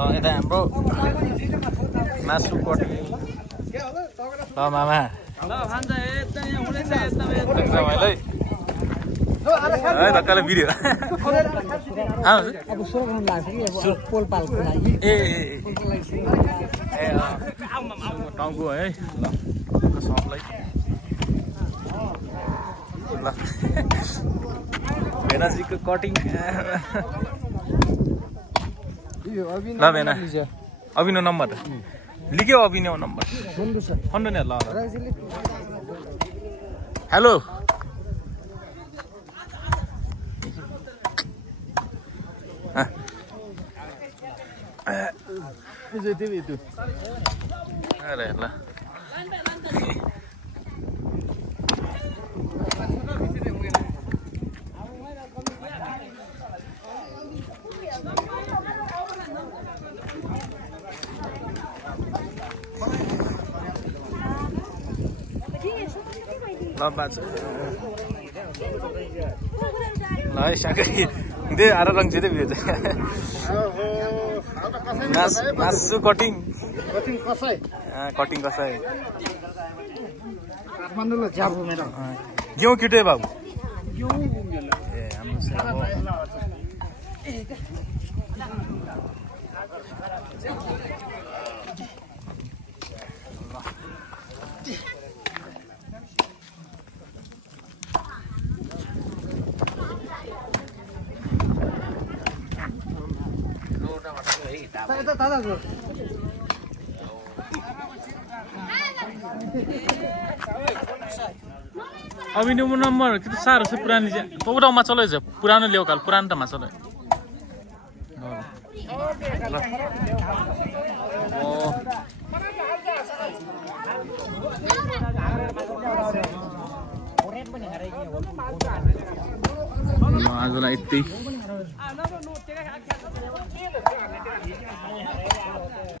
ल यता हाम्रो मासु कट ल मामा ल खान्छ यता यहाँ हुँदैछ यता भाइलाई है धक्काले भिडियो अब सोग्राम लाग्छ कि अब पोलपालको लागि ए टाउको है ल सबलाई ल भेनाजीको कटिङ ल भेना अभिनव नम्बर लिख्यो अभिनव नम्बर फन्डो नि ल हेलो अरे ल ल बाजा ल है साकै दे आरो रङ चाहिँ भेज मासु कटिङ कसै काठमाडौँमा जाबु मेरो घिउ किटे बाबु ए अभिनव नम्बर कि साह्रो छ पुरानो पौडामा चलाइछ पुरानो ल्याउ काल पुरानो त माछा आजलाई यति